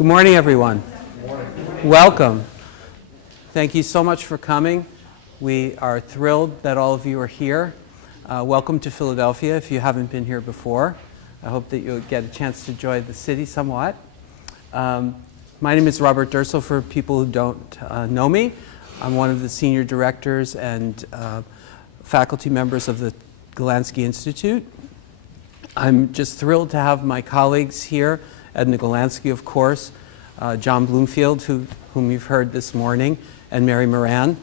Good morning, everyone. Good morning. Welcome. Thank you so much for coming. We are thrilled that all of you are here. Welcome to Philadelphia if you haven't been here before. I hope that you'll get a chance to enjoy the city somewhat. My name is Robert Durso, for people who don't know me. I'm one of the senior directors and faculty members of the Golansky Institute. I'm just thrilled to have my colleagues here, Edna Golansky, of course, John Bloomfield, whom you've heard this morning, and Mary Moran.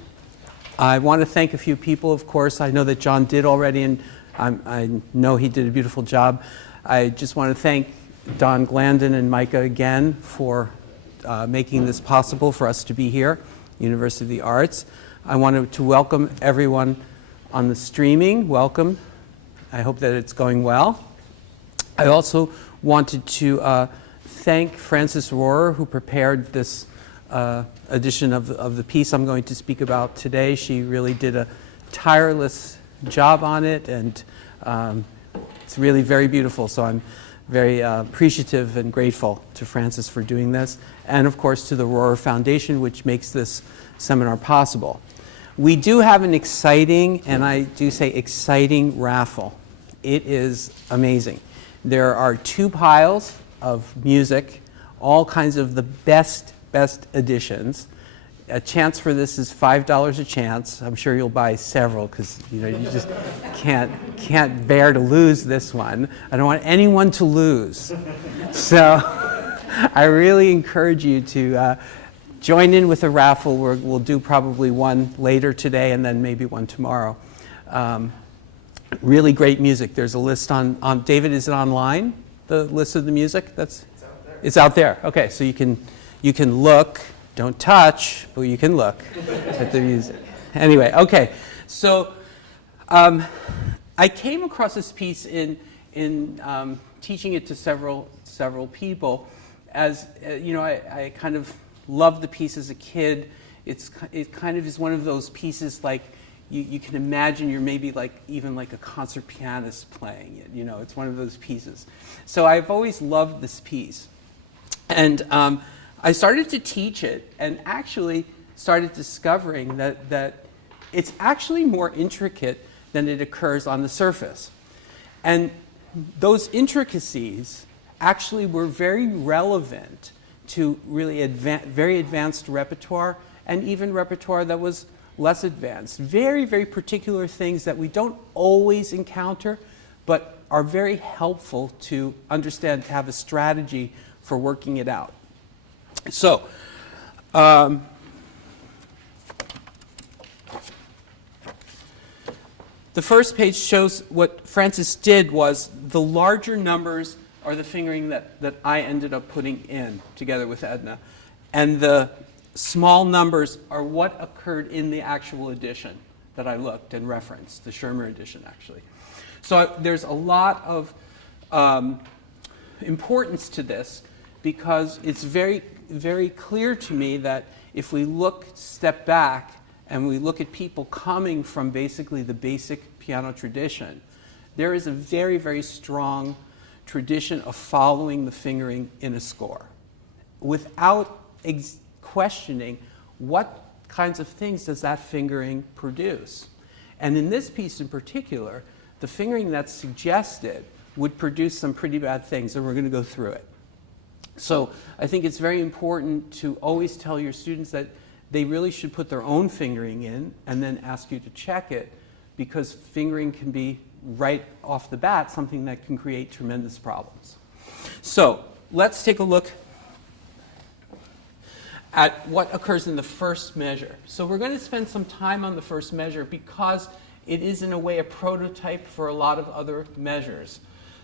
I want to thank a few people, of course. I know that John did already, and I know he did a beautiful job. I just want to thank Don Glandon and Micah again for making this possible for us to be here, University of the Arts. I wanted to welcome everyone on the streaming. Welcome. I hope that it's going well. I also wanted to thank Frances Rohrer, who prepared this edition of the piece I'm going to speak about today. She really did a tireless job on it, and it's really very beautiful. So I'm very appreciative and grateful to Frances for doing this, and of course to the Rohrer Foundation, which makes this seminar possible. We do have an exciting, and I do say exciting, raffle. It is amazing. There are 2 piles of music, all kinds of the best editions. A chance for this is $5 a chance. I'm sure you'll buy several because you just can't bear to lose this one. I don't want anyone to lose. So I really encourage you to join in with the raffle. We'll do probably one later today and then maybe one tomorrow. Really great music. There's a list on David, is it online, the list of the music? It's out there. It's out there. Okay, so you can look, don't touch, but you can look at the music. Anyway, okay. So I came across this piece in teaching it to several people. As I kind of loved the piece as a kid. It kind of is one of those pieces like you can imagine you're maybe even like a concert pianist playing it. It's one of those pieces. So I've always loved this piece. And I started to teach it and actually started discovering that it's actually more intricate than it occurs on the surface. And those intricacies actually were very relevant to really very advanced repertoire, and even repertoire that was less advanced. Very, very particular things that we don't always encounter, but are very helpful to understand, to have a strategy for working it out. So, the first page shows what Frances did was the larger numbers are the fingering that I ended up putting in together with Edna. And the small numbers are what occurred in the actual edition that I looked and referenced, the Schirmer edition, actually. So there's a lot of importance to this because it's very, very clear to me that if we step back and we look at people coming from basically the basic piano tradition, there is a very, very strong tradition of following the fingering in a score without questioning what kinds of things does that fingering produce. And in this piece in particular, the fingering that's suggested would produce some pretty bad things, and we're going to go through it. So I think it's very important to always tell your students that they really should put their own fingering in and then ask you to check it, because fingering can be right off the bat something that can create tremendous problems. So let's take a look at what occurs in the first measure. So we're going to spend some time on the first measure because it is in a way a prototype for a lot of other measures.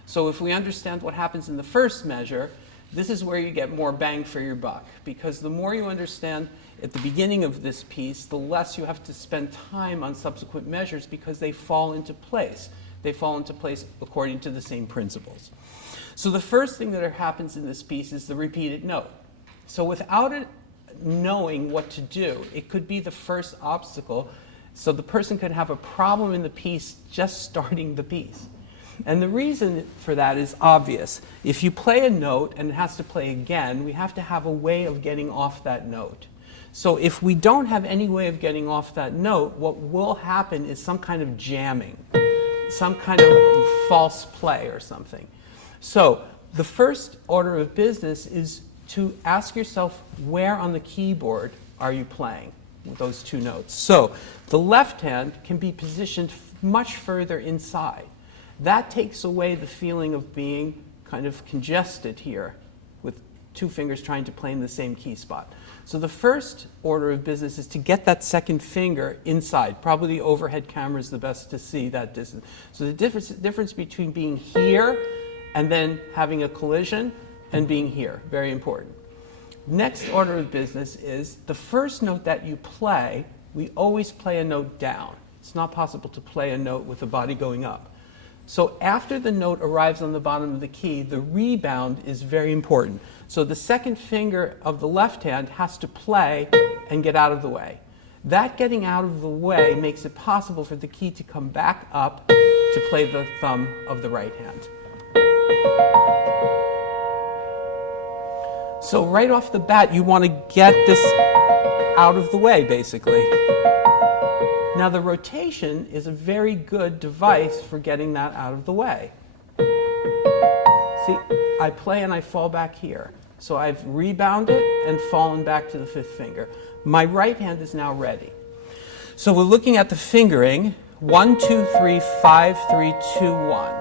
So if we understand what happens in the first measure, this is where you get more bang for your buck, because the more you understand at the beginning of this piece, the less you have to spend time on subsequent measures because they fall into place. They fall into place according to the same principles. So the first thing that happens in this piece is the repeated note. So without it knowing what to do, it could be the first obstacle. So the person could have a problem in the piece just starting the piece. And the reason for that is obvious. If you play a note and it has to play again, we have to have a way of getting off that note. So if we don't have any way of getting off that note, what will happen is some kind of jamming, some kind of false play or something. So the first order of business is to ask yourself, where on the keyboard are you playing those two notes? So the left hand can be positioned much further inside. That takes away the feeling of being kind of congested here with two fingers trying to play in the same key spot. So the first order of business is to get that second finger inside. Probably the overhead camera is the best to see that distance. So the difference between being here and then having a collision and being here, very important. Next order of business is the first note that you play, we always play a note down. It's not possible to play a note with the body going up. So after the note arrives on the bottom of the key, the rebound is very important. So the second finger of the left hand has to play and get out of the way. That getting out of the way makes it possible for the key to come back up to play the thumb of the right hand. So right off the bat, you want to get this out of the way, basically. Now the rotation is a very good device for getting that out of the way. See, I play and I fall back here. So I've rebounded and fallen back to the fifth finger. My right hand is now ready. So we're looking at the fingering, 1, 2, 3, 5, 3, 2, 1.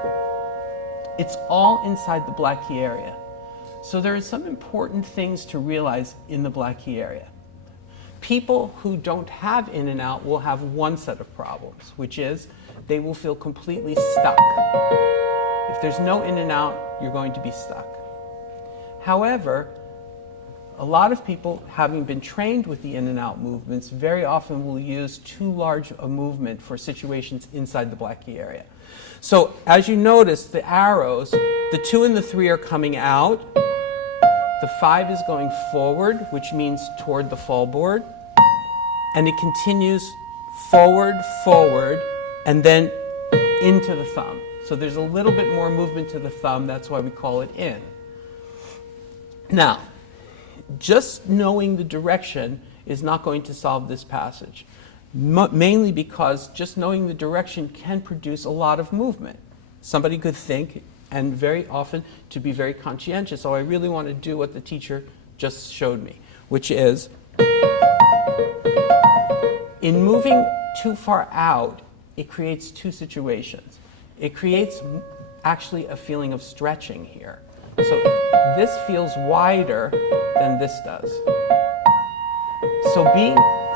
It's all inside the black key area. So there are some important things to realize in the black key area. People who don't have in and out will have one set of problems, which is they will feel completely stuck. If there's no in and out, you're going to be stuck. However, a lot of people, having been trained with the in and out movements, very often will use too large a movement for situations inside the black key area. So as you notice, the arrows, the 2 and the 3 are coming out. The 5 is going forward, which means toward the fallboard. And it continues forward, forward, and then into the thumb. So there's a little bit more movement to the thumb. That's why we call it in. Now, just knowing the direction is not going to solve this passage, mainly because just knowing the direction can produce a lot of movement. Somebody could think, and very often to be very conscientious, oh, I really want to do what the teacher just showed me, which is, in moving too far out, it creates two situations. It creates actually a feeling of stretching here. So this feels wider than this does.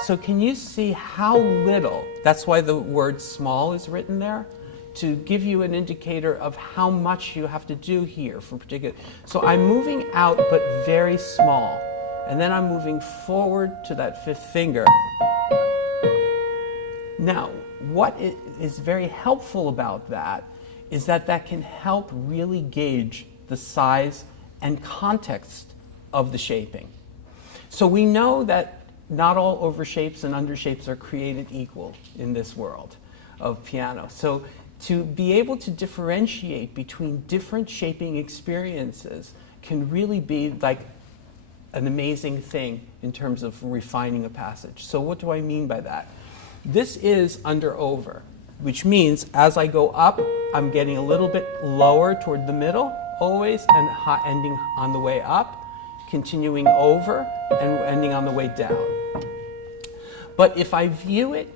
So can you see how little, that's why the word small is written there, to give you an indicator of how much you have to do here for particular. So I'm moving out but very small, and then I'm moving forward to that fifth finger. Now, what is very helpful about that is that that can help really gauge the size and context of the shaping. So we know that not all overshapes and undershapes are created equal in this world of piano. So to be able to differentiate between different shaping experiences can really be like an amazing thing in terms of refining a passage. So what do I mean by that? This is under over, which means as I go up, I'm getting a little bit lower toward the middle, always, and ending on the way up, continuing over, and ending on the way down. But if I view it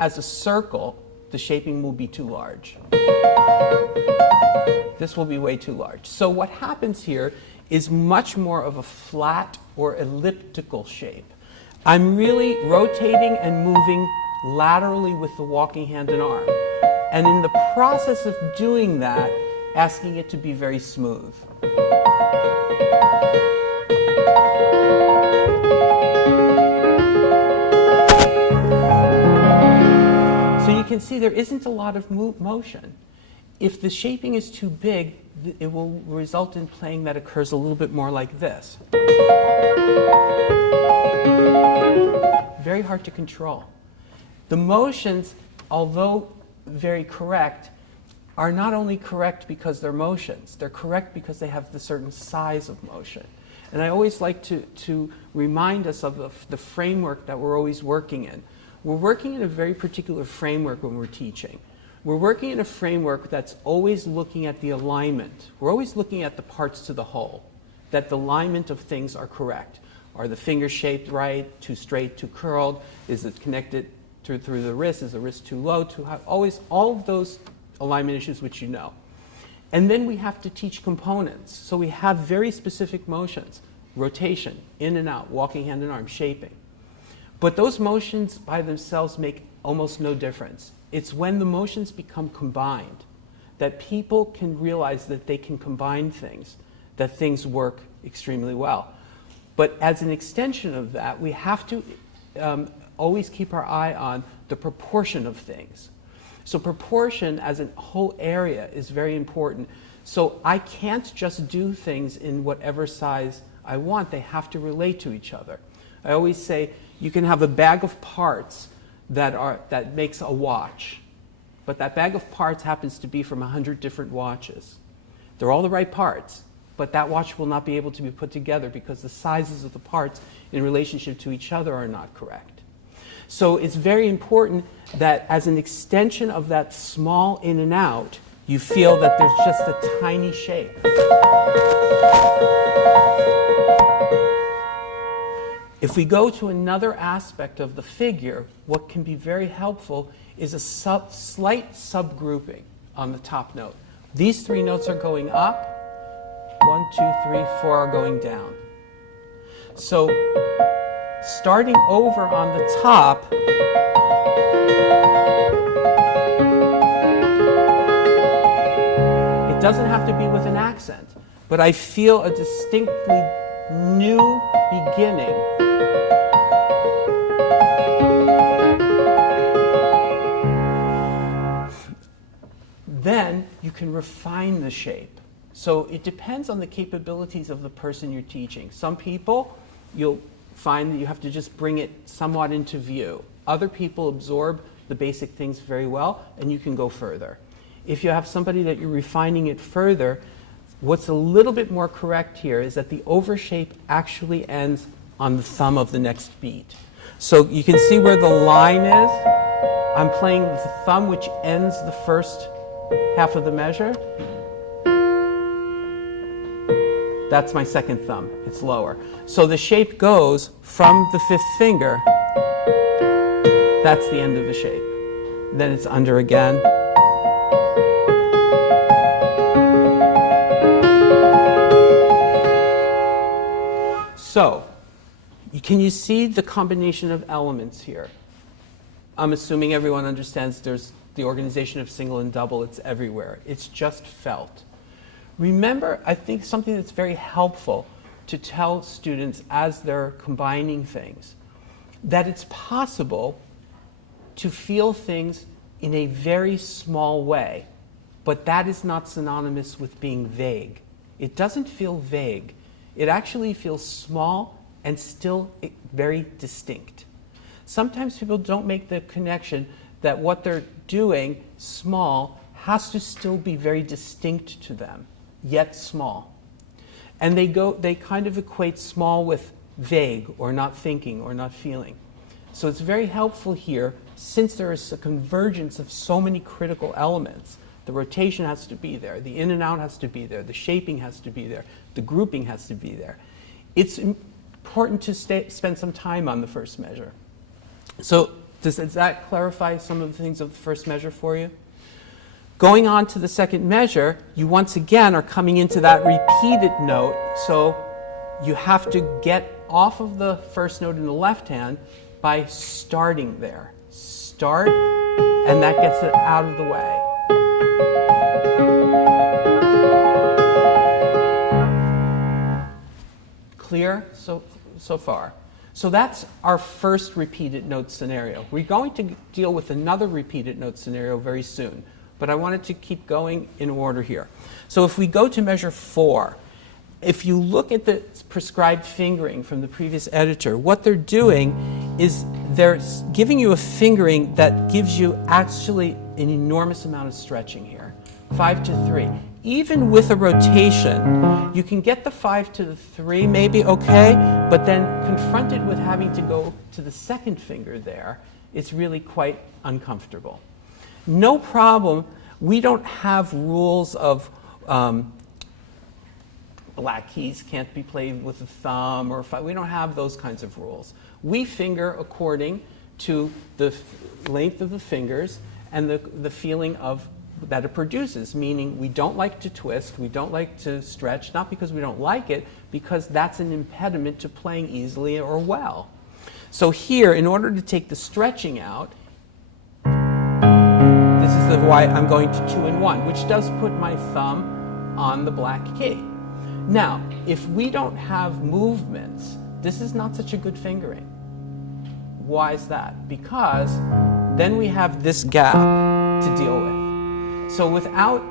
as a circle, the shaping will be too large. This will be way too large. So what happens here is much more of a flat or elliptical shape. I'm really rotating and moving laterally with the walking hand and arm. And in the process of doing that, asking it to be very smooth. So you can see there isn't a lot of motion. If the shaping is too big, it will result in playing that occurs a little bit more like this. Very hard to control. The motions, although very correct, are not only correct because they're motions, they're correct because they have the certain size of motion. And I always like to remind us of the framework that we're always working in. We're working in a very particular framework when we're teaching. We're working in a framework that's always looking at the alignment. We're always looking at the parts to the whole, that the alignment of things are correct. Are the fingers shaped right, too straight, too curled? Is it connected through the wrist? Is the wrist too low, too high? Always all of those alignment issues which you know. And then we have to teach components. So we have very specific motions: rotation, in and out, walking hand and arm, shaping. But those motions by themselves make almost no difference. It's when the motions become combined that people can realize that they can combine things, that things work extremely well. But as an extension of that, we have to always keep our eye on the proportion of things. So proportion as a whole area is very important. So I can't just do things in whatever size I want. They have to relate to each other. I always say you can have a bag of parts that makes a watch, but that bag of parts happens to be from 100 different watches. They're all the right parts, but that watch will not be able to be put together because the sizes of the parts in relationship to each other are not correct. So it's very important that as an extension of that small in and out, you feel that there's just a tiny shape. If we go to another aspect of the figure, what can be very helpful is a slight subgrouping on the top note. These 3 notes are going up. 1, 2, 3, 4 are going down. So starting over on the top, it doesn't have to be with an accent, but I feel a distinctly new beginning. Then you can refine the shape. So it depends on the capabilities of the person you're teaching. Some people, you'll find that you have to just bring it somewhat into view. Other people absorb the basic things very well, and you can go further. If you have somebody that you're refining it further, what's a little bit more correct here is that the overshape actually ends on the thumb of the next beat. So you can see where the line is. I'm playing with the thumb, which ends the first half of the measure. That's my second thumb. It's lower. So the shape goes from the 5th finger. That's the end of the shape. Then it's under again. So, can you see the combination of elements here? I'm assuming everyone understands there's the organization of single and double. It's everywhere. It's just felt. Remember, I think something that's very helpful to tell students as they're combining things, that it's possible to feel things in a very small way, but that is not synonymous with being vague. It doesn't feel vague. It actually feels small and still very distinct. Sometimes people don't make the connection that what they're doing, small, has to still be very distinct to them, yet small. And they kind of equate small with vague, or not thinking, or not feeling. So it's very helpful here, since there is a convergence of so many critical elements. The rotation has to be there, the in and out has to be there, the shaping has to be there, the grouping has to be there. It's important to spend some time on the first measure. So does that clarify some of the things of the first measure for you? Going on to the second measure, you once again are coming into that repeated note, so you have to get off of the first note in the left hand by starting there. Start, and that gets it out of the way. Clear so far? So that's our first repeated note scenario. We're going to deal with another repeated note scenario very soon, but I wanted to keep going in order here. So if we go to measure 4, if you look at the prescribed fingering from the previous editor, what they're doing is they're giving you a fingering that gives you actually an enormous amount of stretching here. 5 to 3. Even with a rotation, you can get the 5 to the 3 maybe okay, but then confronted with having to go to the second finger there, it's really quite uncomfortable. No problem. We don't have rules of black keys can't be played with a thumb or we don't have those kinds of rules. We finger according to the length of the fingers and the feeling of that it produces, meaning we don't like to twist, we don't like to stretch, not because we don't like it, because that's an impediment to playing easily or well. So here, in order to take the stretching out, this is why I'm going to 2 and 1, which does put my thumb on the black key. Now, if we don't have movements, this is not such a good fingering. Why is that? Because then we have this gap to deal with. So without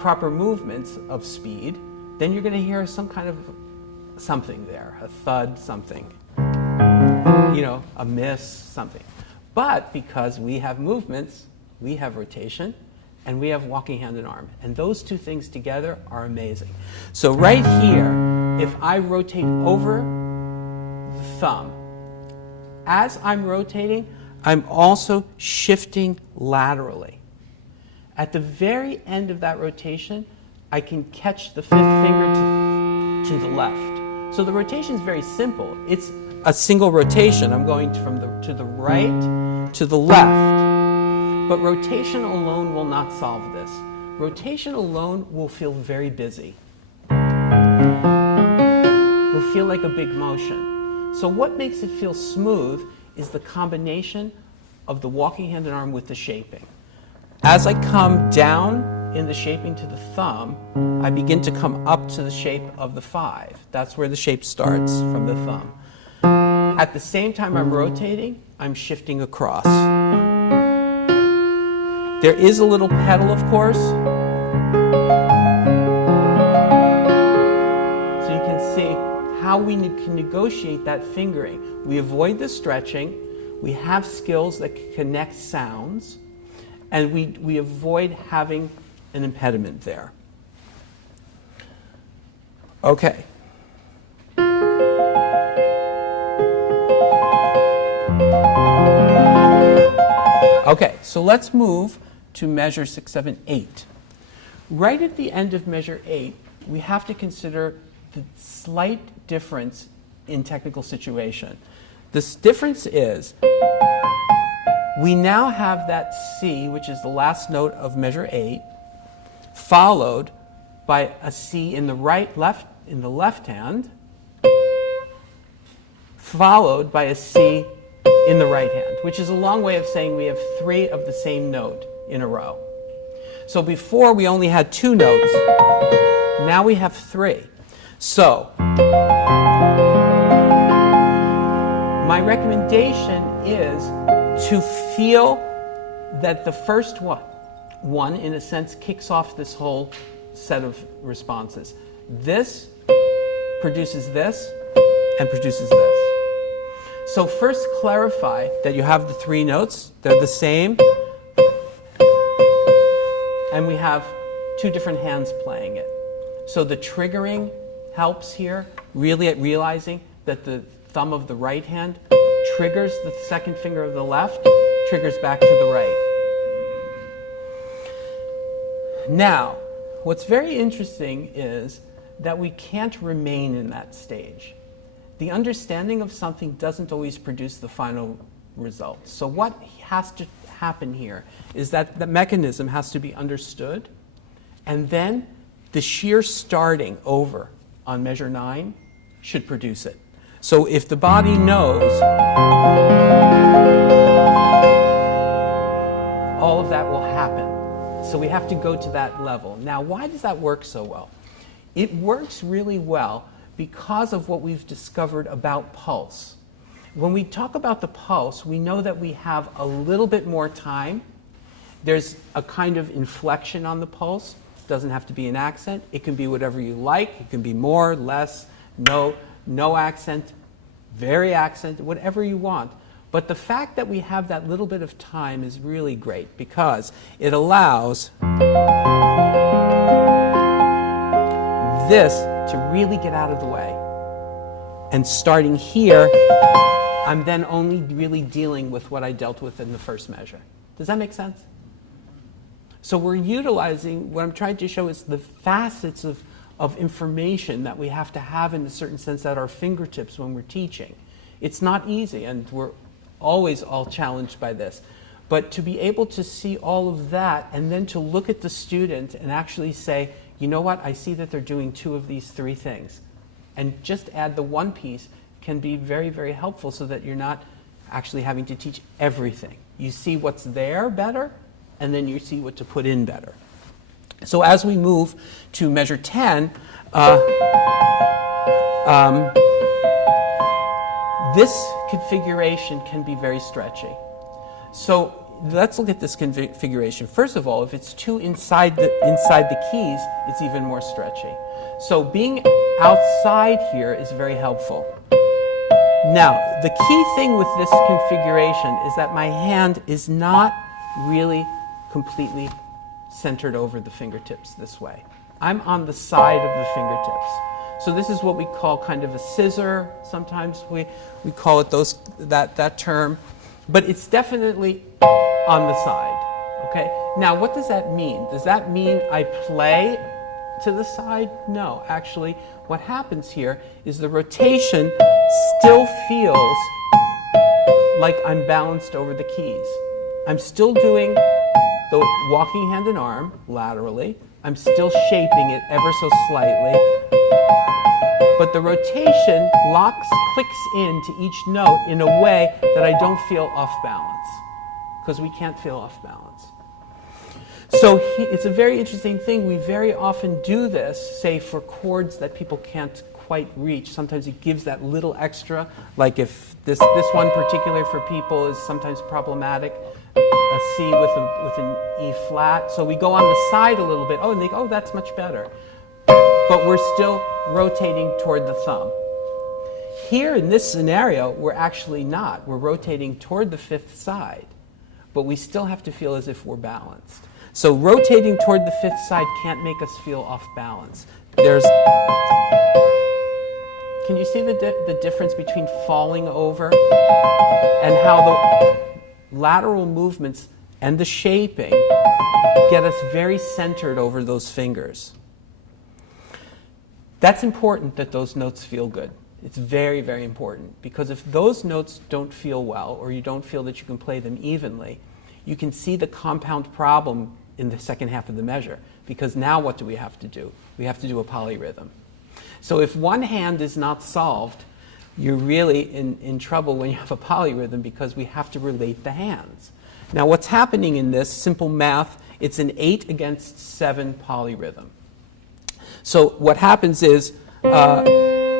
proper movements of speed, then you're going to hear some kind of something there, a thud, something, a miss, something. But because we have movements, we have rotation, and we have walking hand and arm. And those two things together are amazing. So right here, if I rotate over the thumb, as I'm rotating, I'm also shifting laterally. At the very end of that rotation, I can catch the 5th finger to the left. So the rotation is very simple. It's a single rotation. I'm going to the right to the left. But rotation alone will not solve this. Rotation alone will feel very busy. It will feel like a big motion. So what makes it feel smooth is the combination of the walking hand and arm with the shaping. As I come down in the shaping to the thumb, I begin to come up to the shape of the 5. That's where the shape starts, from the thumb. At the same time I'm rotating, I'm shifting across. There is a little pedal, of course. So you can see how we can negotiate that fingering. We avoid the stretching. We have skills that can connect sounds. And we avoid having an impediment there. Okay. Okay, so let's move to measure 6, 7, 8. Right at the end of measure 8, we have to consider the slight difference in technical situation. This difference is we now have that C, which is the last note of measure 8, followed by a C in the left hand, followed by a C in the right hand, which is a long way of saying we have 3 of the same note in a row. So before we only had 2 notes, now we have 3. So my recommendation is to feel that the first one, in a sense, kicks off this whole set of responses. This produces this and produces this. So first clarify that you have the 3 notes. They're the same. And we have 2 different hands playing it. So the triggering helps here, really at realizing that the thumb of the right hand triggers the second finger of the left, triggers back to the right. Now, what's very interesting is that we can't remain in that stage. The understanding of something doesn't always produce the final result. So what has to happen here is that the mechanism has to be understood, and then the sheer starting over on measure 9 should produce it. So if the body knows, all of that will happen. So we have to go to that level. Now, why does that work so well? It works really well because of what we've discovered about pulse. When we talk about the pulse, we know that we have a little bit more time. There's a kind of inflection on the pulse. It doesn't have to be an accent. It can be whatever you like. It can be more, less, no accent, very accent, whatever you want. But the fact that we have that little bit of time is really great because it allows this to really get out of the way. And starting here, I'm then only really dealing with what I dealt with in the first measure. Does that make sense? So we're utilizing, what I'm trying to show is the facets of information that we have to have in a certain sense at our fingertips when we're teaching. It's not easy, and we're always all challenged by this. But to be able to see all of that and then to look at the student and actually say, you know what, I see that they're doing 2 of these 3 things. And just add the one piece can be very, very helpful so that you're not actually having to teach everything. You see what's there better, and then you see what to put in better. So as we move to measure 10, this configuration can be very stretchy. So let's look at this configuration. First of all, if it's 2 inside the keys, it's even more stretchy. So being outside here is very helpful. Now, the key thing with this configuration is that my hand is not really completely centered over the fingertips this way. I'm on the side of the fingertips. So this is what we call kind of a scissor. Sometimes we call it that term. But it's definitely on the side. Okay? Now, what does that mean? Does that mean I play to the side? No. Actually, what happens here is the rotation still feels like I'm balanced over the keys. I'm still doing the walking hand and arm laterally. I'm still shaping it ever so slightly. But the rotation clicks into each note in a way that I don't feel off balance, because we can't feel off balance. So it's a very interesting thing. We very often do this, say, for chords that people can't quite reach. Sometimes it gives that little extra, like if this one particular for people is sometimes problematic, a C with an E flat. So we go on the side a little bit, and they go, oh, that's much better. But we're still rotating toward the thumb. Here in this scenario, we're actually not. We're rotating toward the 5th side, but we still have to feel as if we're balanced. So rotating toward the 5th side can't make us feel off balance. Can you see the difference between falling over and how the lateral movements and the shaping get us very centered over those fingers? That's important that those notes feel good. It's very, very important, because if those notes don't feel well, or you don't feel that you can play them evenly, you can see the compound problem in the second half of the measure, because now what do we have to do? We have to do a polyrhythm. So if one hand is not solved, you're really in trouble when you have a polyrhythm, because we have to relate the hands. Now what's happening in this simple math, it's an 8 against 7 polyrhythm. So what happens is the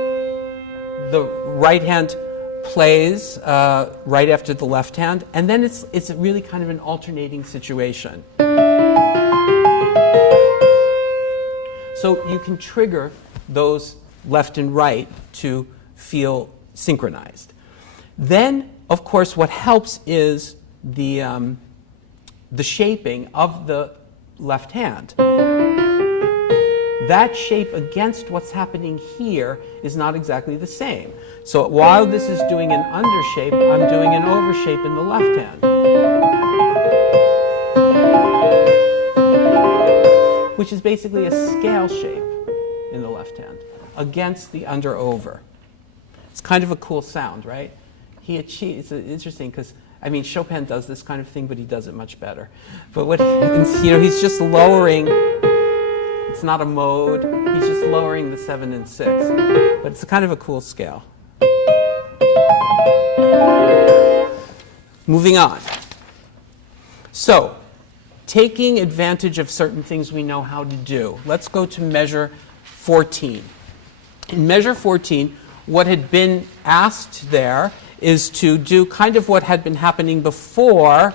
right hand plays right after the left hand, and then it's really kind of an alternating situation. So you can trigger those left and right to feel synchronized. Then, of course, what helps is the shaping of the left hand. That shape against what's happening here is not exactly the same. So while this is doing an undershape, I'm doing an overshape in the left hand, which is basically a scale shape in the left hand against the under-over. It's kind of a cool sound, right? It's interesting because, I mean, Chopin does this kind of thing, but he does it much better. But what he's just lowering. It's not a mode. He's just lowering the 7 and 6. But it's kind of a cool scale. Moving on. So, taking advantage of certain things we know how to do. Let's go to measure 14. In measure 14, what had been asked there is to do kind of what had been happening before,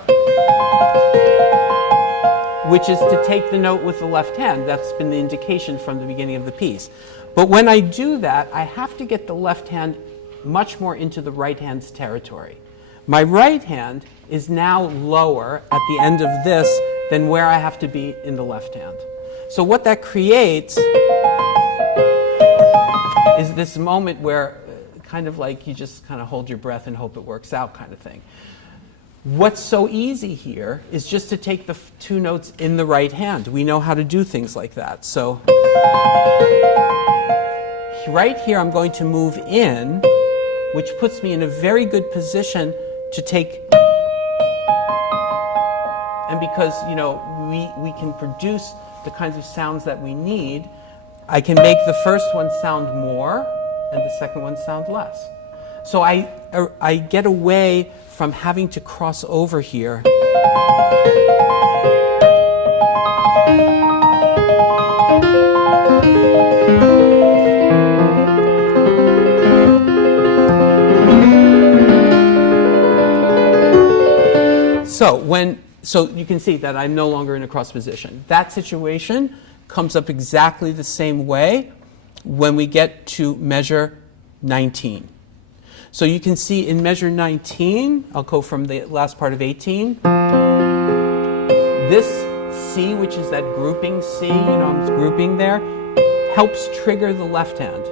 which is to take the note with the left hand. That's been the indication from the beginning of the piece. But when I do that, I have to get the left hand much more into the right hand's territory. My right hand is now lower at the end of this than where I have to be in the left hand. So what that creates is this moment where kind of like you just kind of hold your breath and hope it works out kind of thing. What's so easy here is just to take the two notes in the right hand. We know how to do things like that. So right here I'm going to move in, which puts me in a very good position to take, and because we can produce the kinds of sounds that we need, I can make the first one sound more and the second one sound less. So I get away from having to cross over here. So you can see that I'm no longer in a cross position. That situation comes up exactly the same way when we get to measure 19. So you can see in measure 19, I'll go from the last part of 18. This C, which is that grouping C, I'm grouping there, helps trigger the left hand.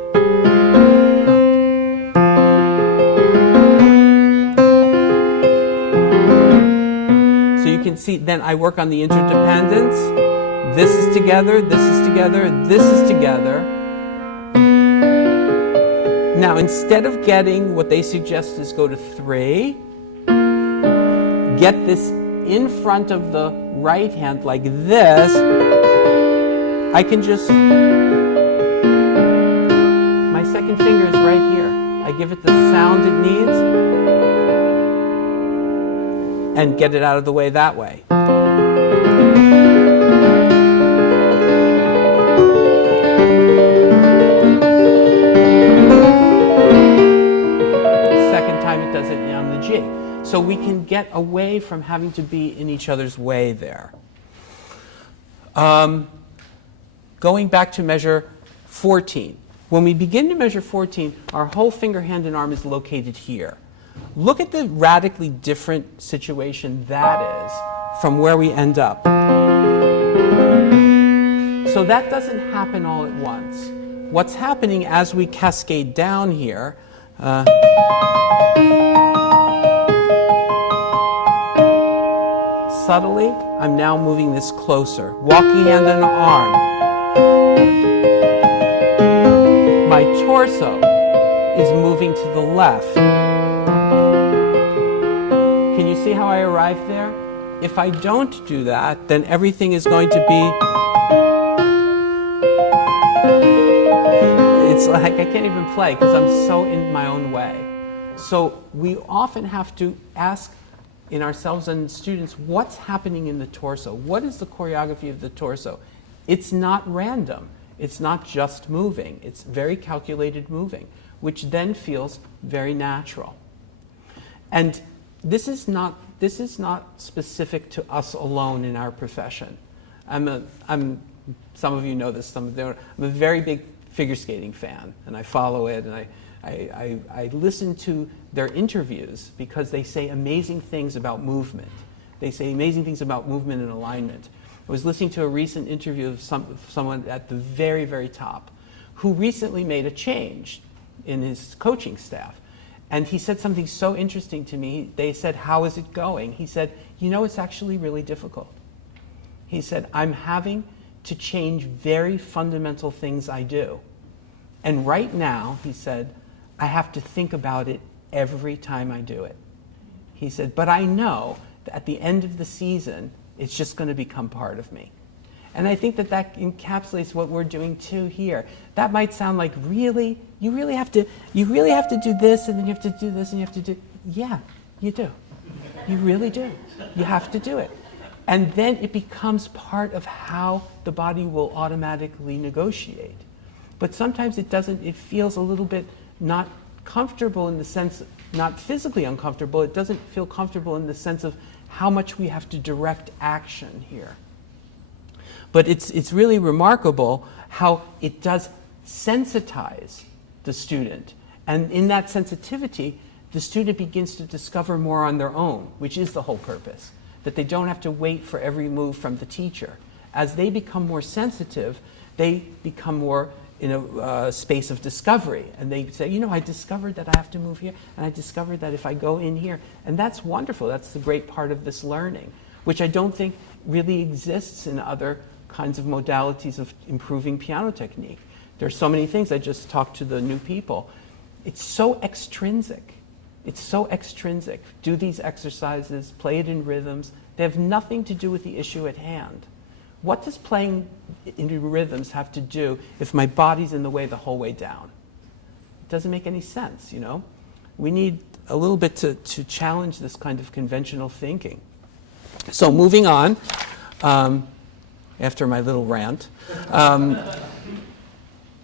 So you can see then I work on the interdependence. This is together, this is together, this is together. Now, instead of getting what they suggest is go to 3, get this in front of the right hand like this, I can just, my second finger is right here. I give it the sound it needs and get it out of the way that way. So we can get away from having to be in each other's way there. Going back to measure 14. When we begin to measure 14, our whole finger, hand, and arm is located here. Look at the radically different situation that is from where we end up. So that doesn't happen all at once. What's happening as we cascade down here, subtly, I'm now moving this closer. Walking hand and arm. My torso is moving to the left. Can you see how I arrived there? If I don't do that, then everything is going to be... It's like I can't even play because I'm so in my own way. So we often have to ask in ourselves and students, what's happening in the torso? What is the choreography of the torso? It's not random. It's not just moving. It's very calculated moving, which then feels very natural. And this is not specific to us alone in our profession. Some of you know this. I'm a very big figure skating fan, and I follow it, and I listen to their interviews because they say amazing things about movement. They say amazing things about movement and alignment. I was listening to a recent interview of someone at the very, very top who recently made a change in his coaching staff. And he said something so interesting to me. They said, "How is it going?" He said, "It's actually really difficult." He said, "I'm having to change very fundamental things I do. And right now," he said, "I have to think about it every time I do it." He said, "But I know that at the end of the season, it's just going to become part of me." And I think that encapsulates what we're doing too here. That might sound like, really? You really have to do this, and then you have to do this, and you have to do... Yeah, you do. You really do. You have to do it. And then it becomes part of how the body will automatically negotiate. But sometimes it doesn't, it feels a little bit not comfortable in the sense, not physically uncomfortable, it doesn't feel comfortable in the sense of how much we have to direct action here. But it's really remarkable how it does sensitize the student. And in that sensitivity, the student begins to discover more on their own, which is the whole purpose, that they don't have to wait for every move from the teacher. As they become more sensitive, they become more space of discovery, and they say, you know, I discovered that I have to move here, and I discovered that if I go in here, and that's wonderful. That's the great part of this learning, which I don't think really exists in other kinds of modalities of improving piano technique. There's so many things. I just talked to the new people. It's so extrinsic. It's so extrinsic. Do these exercises, play it in rhythms. They have nothing to do with the issue at hand. What does playing into rhythms have to do if my body's in the way the whole way down? It doesn't make any sense, you know? We need a little bit to challenge this kind of conventional thinking. So moving on, after my little rant.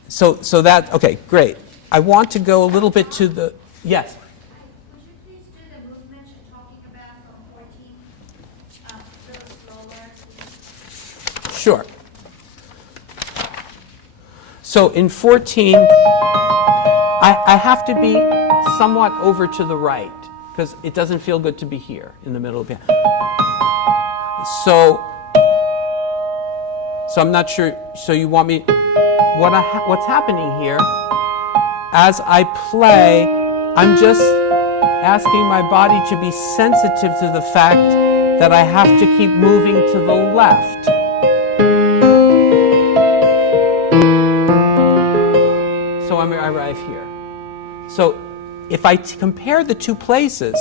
So that, okay, great. I want to go a little bit to the, yes? Would you please do the movements you're talking about from 14, a little slower? Sure. So in 14, I have to be somewhat over to the right because it doesn't feel good to be here in the middle of the piano. So I'm not sure. So you want me? What's happening here? As I play, I'm just asking my body to be sensitive to the fact that I have to keep moving to the left. So I arrive here. So if I compare the two places,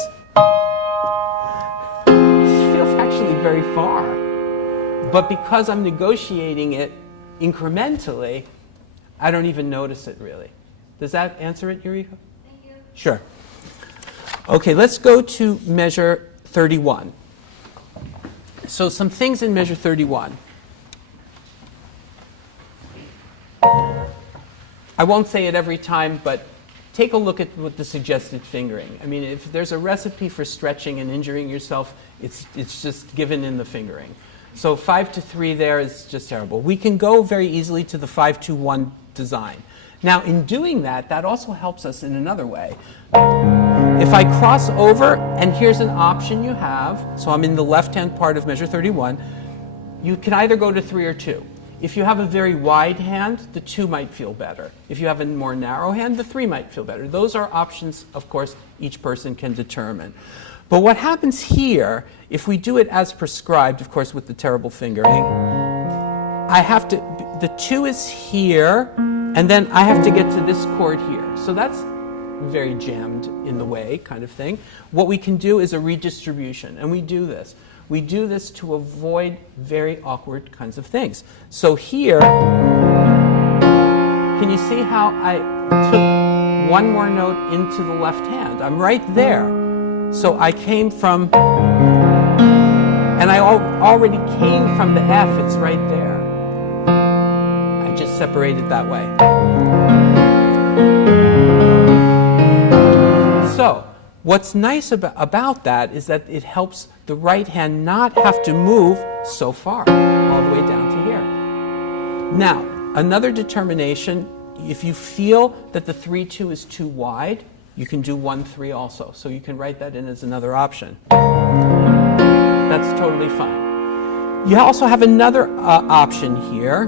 it feels actually very far. But because I'm negotiating it incrementally, I don't even notice it really. Does that answer it, Yuriko? Thank you. Sure. Okay, let's go to measure 31. So some things in measure 31. I won't say it every time, but take a look at what the suggested fingering. I mean, if there's a recipe for stretching and injuring yourself, it's just given in the fingering. So 5-3 there is just terrible. We can go very easily to the 5-2-1 design. Now, in doing that, that also helps us in another way. If I cross over, and here's an option you have, so I'm in the left-hand part of measure 31, you can either go to 3 or 2. If you have a very wide hand, the 2 might feel better. If you have a more narrow hand, the 3 might feel better. Those are options, of course, each person can determine. But what happens here, if we do it as prescribed, of course, with the terrible fingering, I have to, the 2 is here, and then I have to get to this chord here. So that's very jammed in the way kind of thing. What we can do is a redistribution, and we do this. We do this to avoid very awkward kinds of things. So here, can you see how I took one more note into the left hand? I'm right there. So I came from, and I already came from the F, it's right there. I just separated that way. So, what's nice about that is that it helps the right hand not have to move so far, all the way down to here. Now, another determination, if you feel that the 3-2 is too wide, you can do 1-3 also. So you can write that in as another option. That's totally fine. You also have another option here,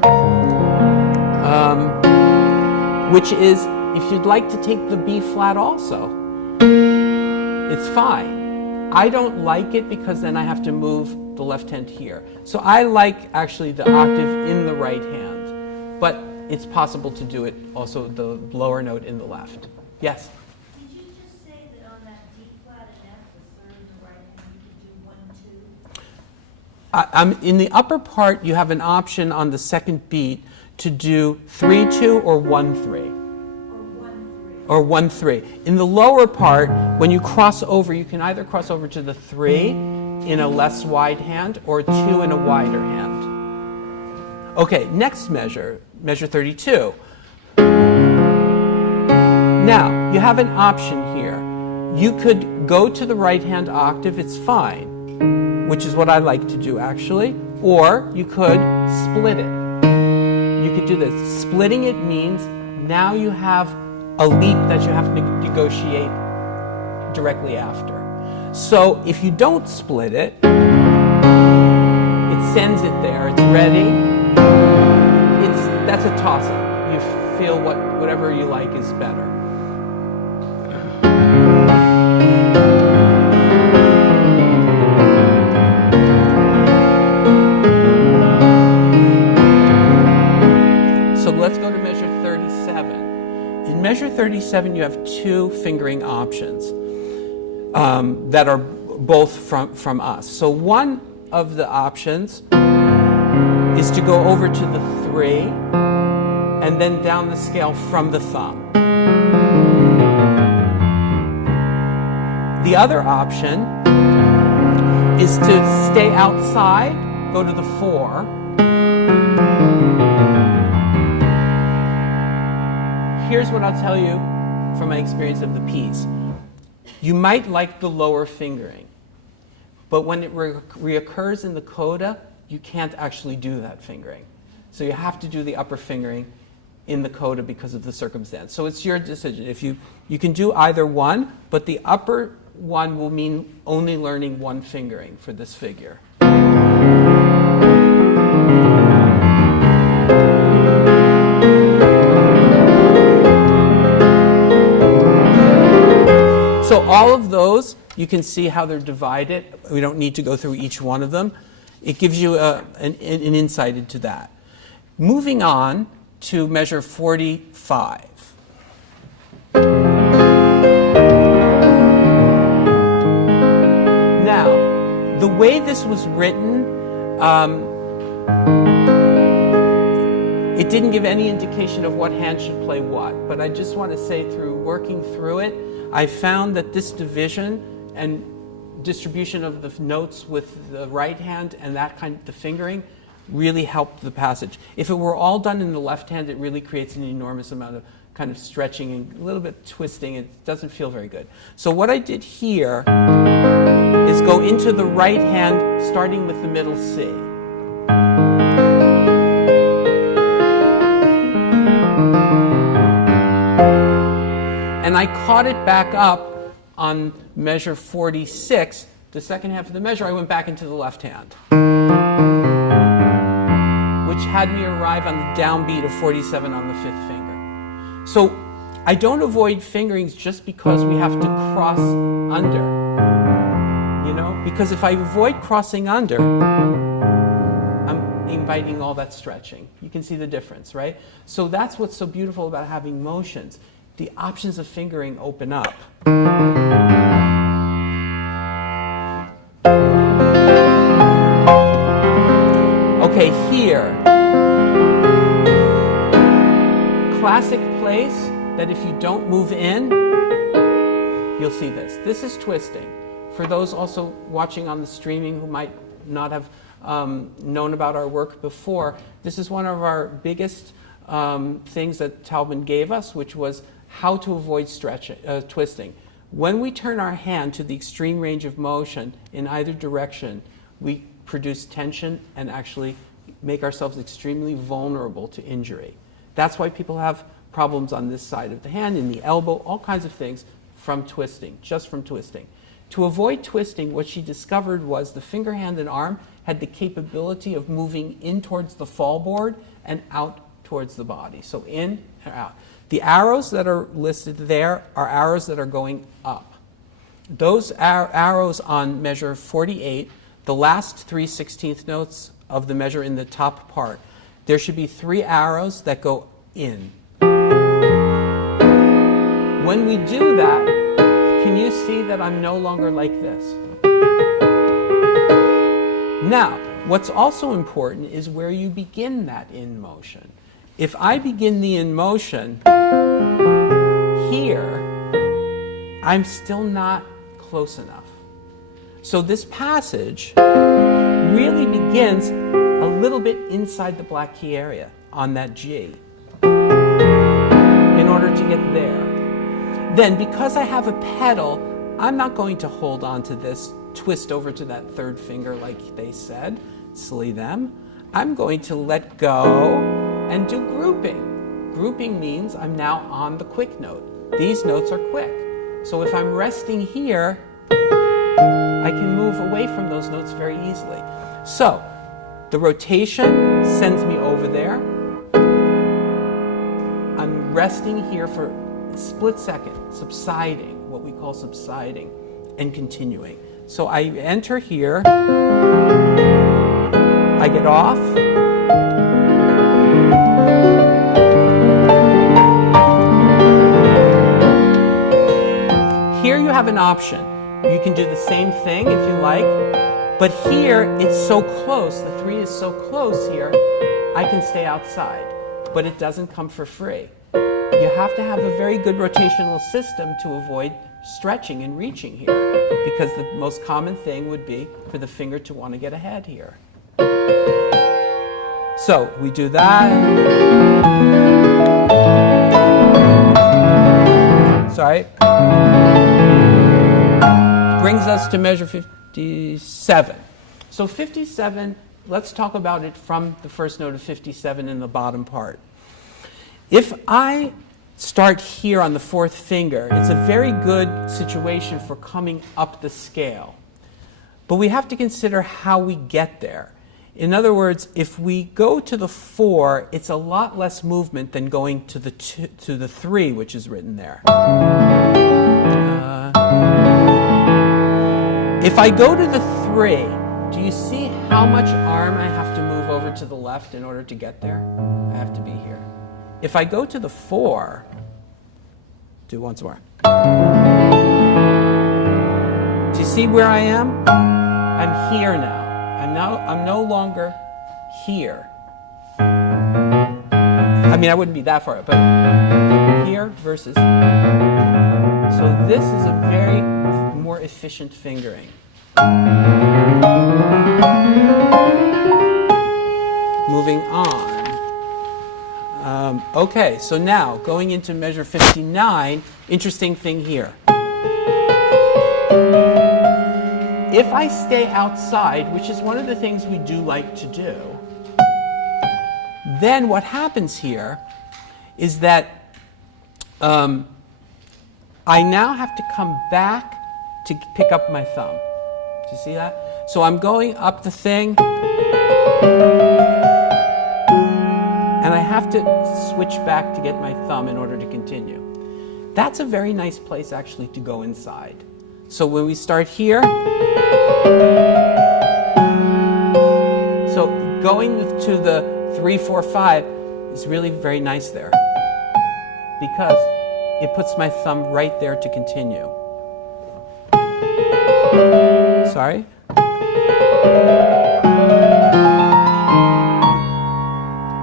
which is if you'd like to take the B flat also. It's fine. I don't like it because then I have to move the left hand here. So I like actually the octave in the right hand. But it's possible to do it also the lower note in the left. Yes? Did you just say that on that D flat and F, the third and the right hand, you could do 1-2? In the upper part, you have an option on the second beat to do 3-2 or 1-3. Or 1-3. In the lower part, when you cross over, you can either cross over to the 3 in a less wide hand or 2 in a wider hand. Okay, next measure, measure 32. Now, you have an option here. You could go to the right hand octave, it's fine, which is what I like to do actually, or you could split it. You could do this. Splitting it means now you have a leap that you have to negotiate directly after. So if you don't split it, it sends it there, it's ready. That's a toss-up. You feel whatever you like is better. So let's go to measure 37. In measure 37, you have two fingering options that are both from us. So one of the options is to go over to the 3 and then down the scale from the thumb. The other option is to stay outside, go to the 4. Here's what I'll tell you from my experience of the piece. You might like the lower fingering, but when it reoccurs in the coda, you can't actually do that fingering. So you have to do the upper fingering in the coda because of the circumstance. So it's your decision. If you can do either one, but the upper one will mean only learning one fingering for this figure. So all of those, you can see how they're divided. We don't need to go through each one of them. It gives you an insight into that. Moving on to measure 45. Now, the way this was written, it didn't give any indication of what hand should play what, but I just want to say through working through it, I found that this division and distribution of the notes with the right hand and that kind of the fingering really helped the passage. If it were all done in the left hand, it really creates an enormous amount of kind of stretching and a little bit twisting. It doesn't feel very good. So what I did here is go into the right hand, starting with the middle C. And I caught it back up on measure 46. The second half of the measure, I went back into the left hand, which had me arrive on the downbeat of 47 on the 5th finger. So I don't avoid fingerings just because we have to cross under, because if I avoid crossing under, I'm inviting all that stretching. You can see the difference, right? So that's what's so beautiful about having motions. The options of fingering open up. Okay, here. Classic place that if you don't move in, you'll see this. This is twisting. For those also watching on the streaming who might not have known about our work before, this is one of our biggest things that Taubman gave us, which was how to avoid twisting. When we turn our hand to the extreme range of motion in either direction, we produce tension and actually make ourselves extremely vulnerable to injury. That's why people have problems on this side of the hand, in the elbow, all kinds of things from twisting, just from twisting. To avoid twisting, what she discovered was the finger, hand, and arm had the capability of moving in towards the fall board and out towards the body. So in and out. The arrows that are listed there are arrows that are going up. Those arrows on measure 48, the last 3/16 notes of the measure in the top part, there should be 3 arrows that go in. When we do that, can you see that I'm no longer like this? Now, what's also important is where you begin that in motion. If I begin the in motion here, I'm still not close enough. So this passage really begins a little bit inside the black key area on that G in order to get there. Then, because I have a pedal, I'm not going to hold on to this, twist over to that 3rd finger like they said, silly them. I'm going to let go and do grouping. Grouping means I'm now on the quick note. These notes are quick. So if I'm resting here, I can move away from those notes very easily. So the rotation sends me over there. I'm resting here for a split second, subsiding, what we call subsiding, and continuing. So I enter here, I get off, here you have an option. You can do the same thing if you like, but here it's so close, the 3 is so close here, I can stay outside, but it doesn't come for free. You have to have a very good rotational system to avoid stretching and reaching here, because the most common thing would be for the finger to want to get ahead here. So we do that. Sorry. Brings us to measure 57. So 57, let's talk about it from the first note of 57 in the bottom part. If I start here on the 4th finger, it's a very good situation for coming up the scale. But we have to consider how we get there. In other words, if we go to the 4, it's a lot less movement than going to the 3, which is written there. If I go to the 3, do you see how much arm I have to move over to the left in order to get there? I have to be here. If I go to the 4, do once more. Do you see where I am? I'm here now. I'm no longer here. I mean, I wouldn't be that far, but here versus. So this is a very more efficient fingering. Moving on. Okay, so now going into measure 59, interesting thing here. If I stay outside, which is one of the things we do like to do, then what happens here is that I now have to come back to pick up my thumb. Do you see that? So I'm going up the thing, and I have to switch back to get my thumb in order to continue. That's a very nice place actually to go inside. So when we start here, so going to the 3, 4, 5 is really very nice there, because it puts my thumb right there to continue. Sorry?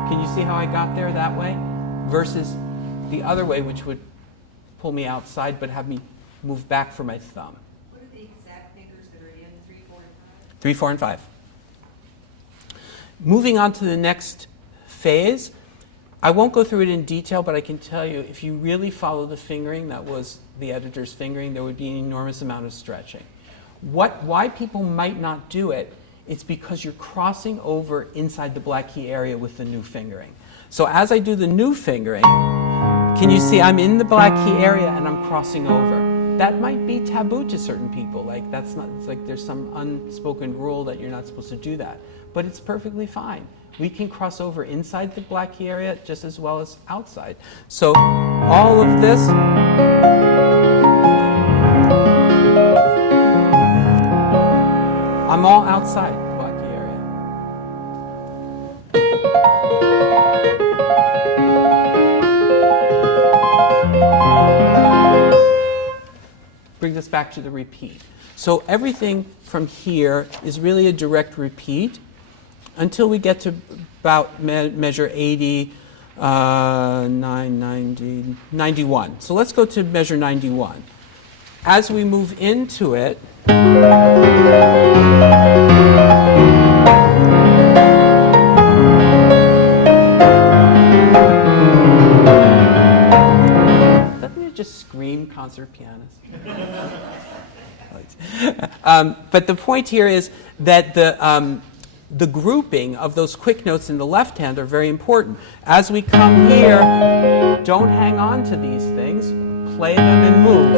Can you see how I got there that way? Versus the other way, which would pull me outside but have me move back for my thumb. What are the exact fingers that are in 3, 4, and 5? 3, 4, and 5. Moving on to the next phase, I won't go through it in detail, but I can tell you, if you really follow the fingering, that was the editor's fingering, there would be an enormous amount of stretching. Why people might not do it, it's because you're crossing over inside the black key area with the new fingering. So as I do the new fingering, can you see I'm in the black key area and I'm crossing over? That might be taboo to certain people. Like that's not, it's like there's some unspoken rule that you're not supposed to do that. But it's perfectly fine. We can cross over inside the black key area just as well as outside. So all of this, I'm all outside the black key area. Brings us back to the repeat. So everything from here is really a direct repeat until we get to about measure 80, 90, 91. So let's go to measure 91. As we move into it, let me just scream, concert pianist. But the point here is that the grouping of those quick notes in the left hand are very important. As we come here, don't hang on to these things. Play them and move.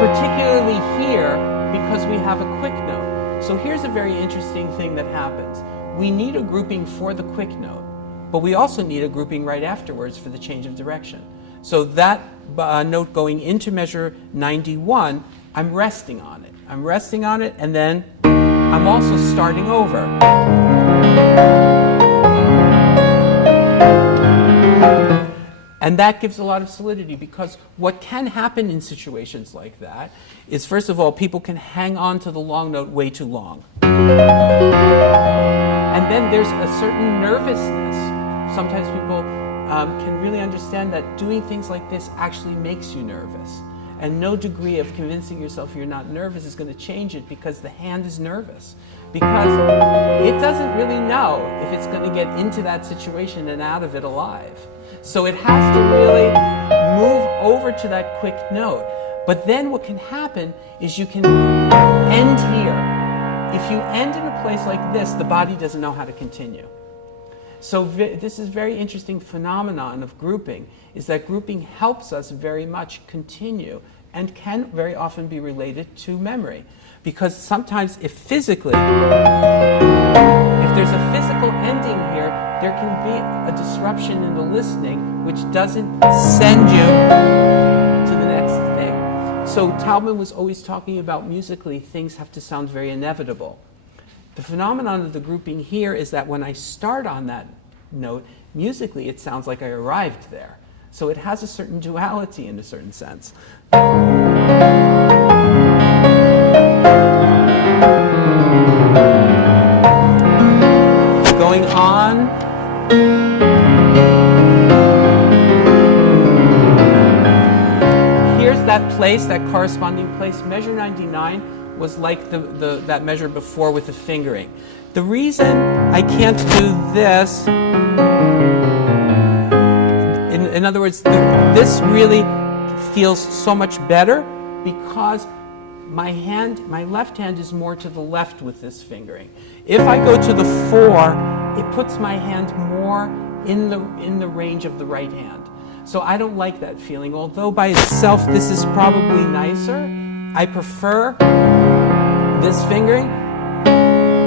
Particularly here, because we have a quick note. So here's a very interesting thing that happens. We need a grouping for the quick note. but we also need a grouping right afterwards for the change of direction. So that note going into measure 91, I'm resting on it. I'm resting on it, and then I'm also starting over. And that gives a lot of solidity, because what can happen in situations like that is, first of all, people can hang on to the long note way too long. And then there's a certain nervousness. Sometimes people can really understand that doing things like this actually makes you nervous. And no degree of convincing yourself you're not nervous is going to change it, because the hand is nervous. Because it doesn't really know if it's going to get into that situation and out of it alive. So it has to really move over to that quick note. But then what can happen is you can end here. If you end in a place like this, the body doesn't know how to continue. So this is a very interesting phenomenon of grouping, is that grouping helps us very much continue, and can very often be related to memory. Because sometimes if there's a physical ending here, there can be a disruption in the listening, which doesn't send you to the next thing. So Taubman was always talking about, musically, things have to sound very inevitable. The phenomenon of the grouping here is that when I start on that note, musically it sounds like I arrived there. So it has a certain duality in a certain sense. Going on. Here's that place, that corresponding place. Measure 99 was like that measure before with the fingering. The reason I can't do this, in other words, this really feels so much better, because my left hand is more to the left with this fingering. If I go to the 4, it puts my hand more in the range of the right hand. So I don't like that feeling. Although by itself this is probably nicer, I prefer this fingering.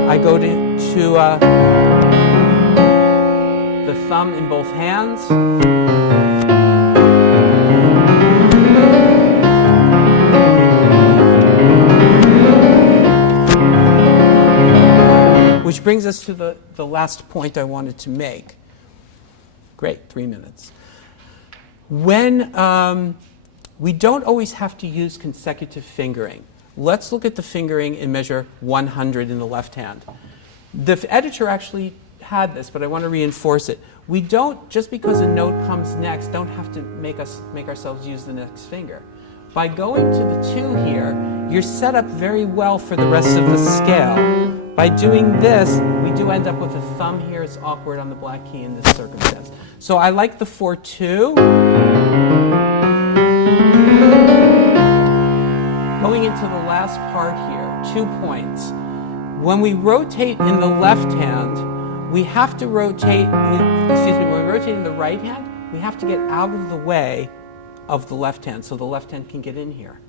I go to the thumb in both hands. Which brings us to the last point I wanted to make. Great, 3 minutes. When we don't always have to use consecutive fingering. Let's look at the fingering in measure 100 in the left hand. The editor actually had this, but I want to reinforce it. We don't, just because a note comes next, don't have to make ourselves use the next finger. By going to the 2 here, you're set up very well for the rest of the scale. By doing this, we do end up with a thumb here. It's awkward on the black key in this circumstance. So I like the 4-2. Going into the last part here, 2 points. When we rotate in the left hand, we have to rotate, when we rotate in the right hand, we have to get out of the way of the left hand so the left hand can get in here.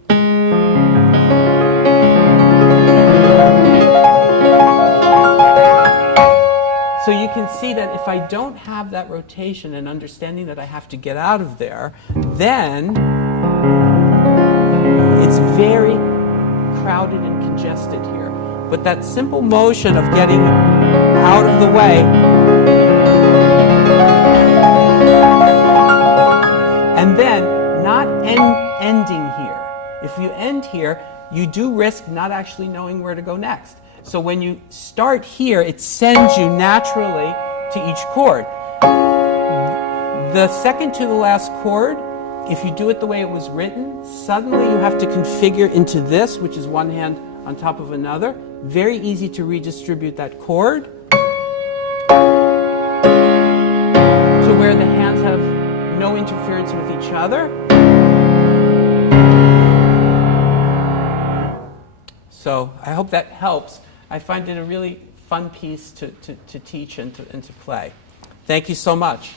So you can see that if I don't have that rotation and understanding that I have to get out of there, then it's very crowded and congested here. But that simple motion of getting out of the way and then not ending here. If you end here, you do risk not actually knowing where to go next. So when you start here, it sends you naturally to each chord. The second to the last chord, if you do it the way it was written, suddenly you have to configure into this, which is one hand on top of another. Very easy to redistribute that chord to where the hands have no interference with each other. So I hope that helps. I find it a really fun piece to teach and to play. Thank you so much.